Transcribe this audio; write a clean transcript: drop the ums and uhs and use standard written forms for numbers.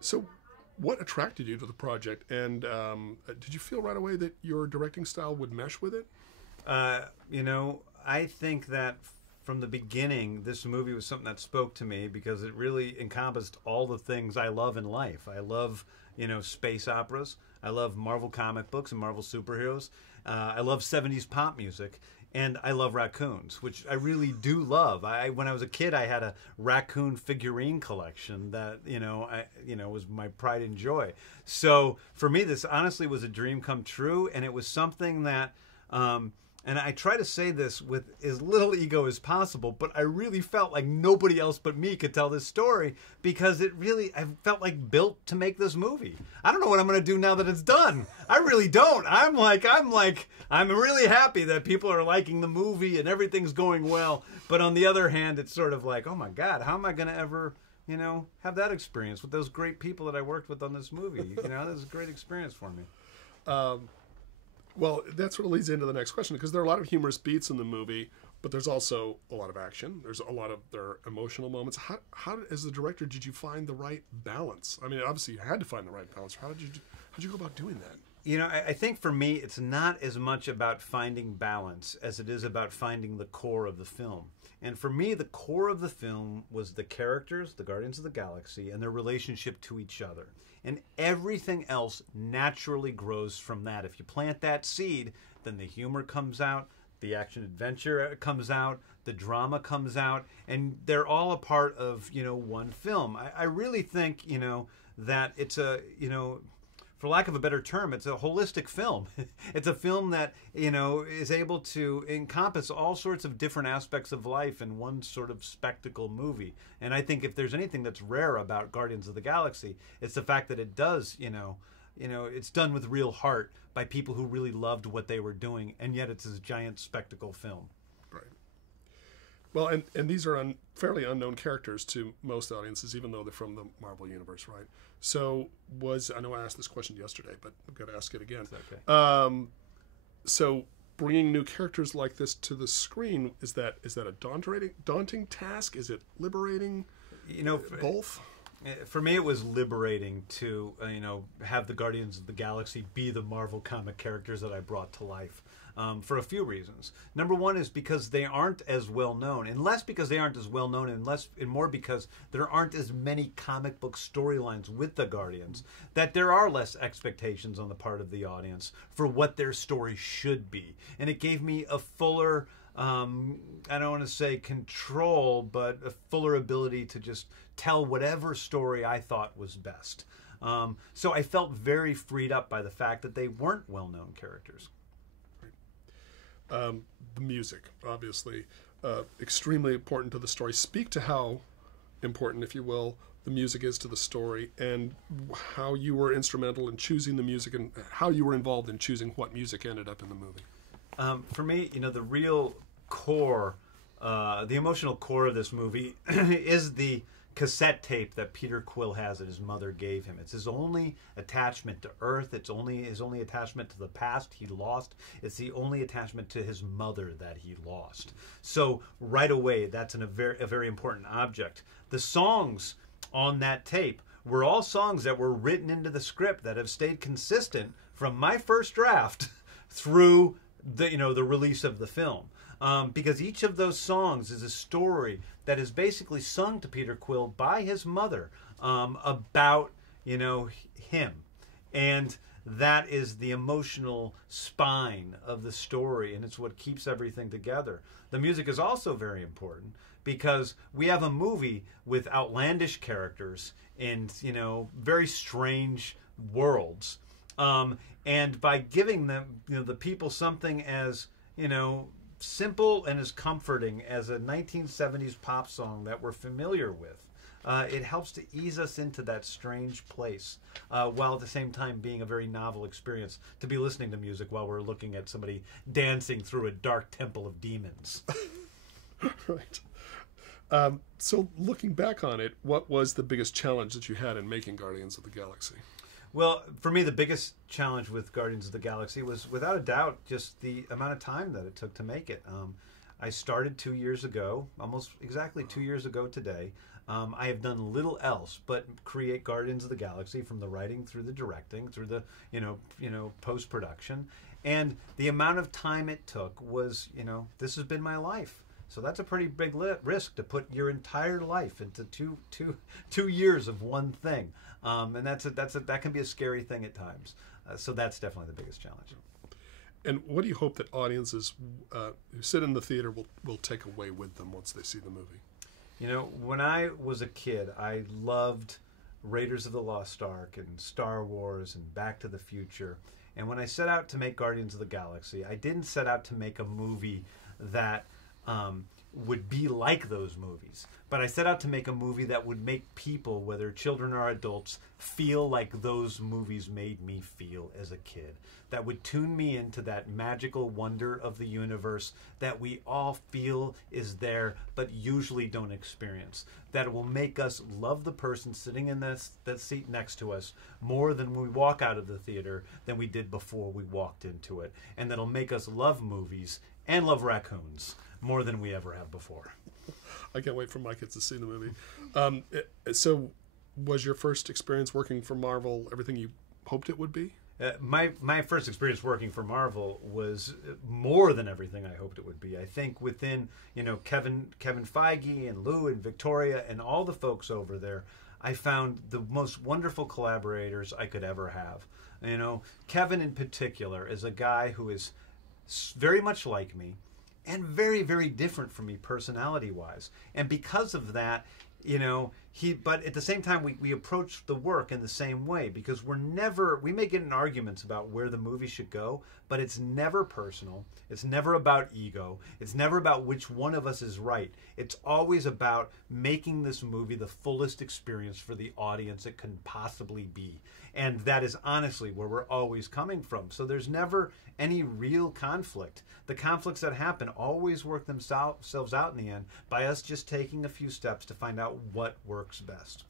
So, what attracted you to the project, and did you feel right away that your directing style would mesh with it? You know, I think that from the beginning, this movie was something that spoke to me because it really encompassed all the things I love in life. I love, you know, space operas. I love Marvel comic books and Marvel superheroes. I love 70s pop music. And I love raccoons, which I really do love. When I was a kid, I had a raccoon figurine collection that was my pride and joy. So for me, this honestly was a dream come true, and it was something that. And I try to say this with as little ego as possible, but I really felt like nobody else but me could tell this story because I felt like built to make this movie. I don't know what I'm going to do now that it's done. I really don't. I'm really happy that people are liking the movie and everything's going well. But on the other hand, it's sort of like, oh my God, how am I going to ever, have that experience with those great people that I worked with on this movie? This is a great experience for me. Well, that sort of leads into the next question, because there are a lot of humorous beats in the movie, but there's also a lot of action. There are emotional moments. How as the director, did you find the right balance? I mean, obviously you had to find the right balance. How'd you go about doing that? I think for me, it's not as much about finding balance as it is about finding the core of the film. And for me, the core of the film was the characters, the Guardians of the Galaxy, and their relationship to each other. And everything else naturally grows from that. If you plant that seed, then the humor comes out, the action-adventure comes out, the drama comes out, and they're all a part of, one film. I really think, that it's for lack of a better term, it's a holistic film. It's a film that, is able to encompass all sorts of different aspects of life in one sort of spectacle movie. And I think if there's anything that's rare about Guardians of the Galaxy, it's the fact that it does, it's done with real heart by people who really loved what they were doing, and yet it's a giant spectacle film. Right. Well, and these are fairly unknown characters to most audiences, even though they're from the Marvel Universe, right? So I know I asked this question yesterday, but I've got to ask it again. It's okay. So bringing new characters like this to the screen, is that a daunting task? Is it liberating? Both? For me, it was liberating to, have the Guardians of the Galaxy be the Marvel comic characters that I brought to life. For a few reasons. Number one is because they aren't as well known, and less because they aren't as well known, and more because there aren't as many comic book storylines with the Guardians, that there are less expectations on the part of the audience for what their story should be. And it gave me a fuller, I don't want to say control, but a fuller ability to just tell whatever story I thought was best. So I felt very freed up by the fact that they weren't well-known characters. The music, obviously, extremely important to the story. Speak to how important, if you will, the music is to the story, and how you were instrumental in choosing the music, and how you were involved in choosing what music ended up in the movie. For me, the real core, the emotional core of this movie is the cassette tape that Peter Quill has that his mother gave him. It's his only attachment to Earth. It's his only attachment to the past he lost. It's the only attachment to his mother that he lost. So right away, that's a very important object. The songs on that tape were all songs that were written into the script that have stayed consistent from my first draft through the release of the film. Because each of those songs is a story that is basically sung to Peter Quill by his mother about, him. And that is the emotional spine of the story, and it's what keeps everything together. The music is also very important because we have a movie with outlandish characters and, very strange worlds. And by giving them, the people something as, simple and as comforting as a 1970s pop song that we're familiar with, it helps to ease us into that strange place, while at the same time being a very novel experience to be listening to music while we're looking at somebody dancing through a dark temple of demons. Right. So looking back on it, what was the biggest challenge that you had in making Guardians of the Galaxy? Well, for me, the biggest challenge with Guardians of the Galaxy was, without a doubt, just the amount of time that it took to make it. I started 2 years ago, almost exactly 2 years ago today. I have done little else but create Guardians of the Galaxy, from the writing through the directing through the post production, and the amount of time it took was, this has been my life. So that's a pretty big risk, to put your entire life into two years of one thing, and that can be a scary thing at times. So that's definitely the biggest challenge. And what do you hope that audiences who sit in the theater will take away with them once they see the movie? When I was a kid, I loved Raiders of the Lost Ark and Star Wars and Back to the Future. And when I set out to make Guardians of the Galaxy, I didn't set out to make a movie that would be like those movies. But I set out to make a movie that would make people, whether children or adults, feel like those movies made me feel as a kid. That would tune me into that magical wonder of the universe that we all feel is there, but usually don't experience. That will make us love the person sitting in that seat next to us more than when we walk out of the theater than we did before we walked into it. And that'll make us love movies and love raccoons more than we ever have before. I can't wait for my kids to see the movie. So was your first experience working for Marvel everything you hoped it would be? My first experience working for Marvel was more than everything I hoped it would be. I think within Kevin Feige and Lou and Victoria and all the folks over there, I found the most wonderful collaborators I could ever have. Kevin in particular is a guy who is very much like me and very, very different from me personality-wise. And because of that, but at the same time, we approach the work in the same way, because we may get in arguments about where the movie should go, but it's never personal. It's never about ego. It's never about which one of us is right. It's always about making this movie the fullest experience for the audience it can possibly be. And that is honestly where we're always coming from. So there's never any real conflict. The conflicts that happen always work themselves out in the end by us just taking a few steps to find out what works best.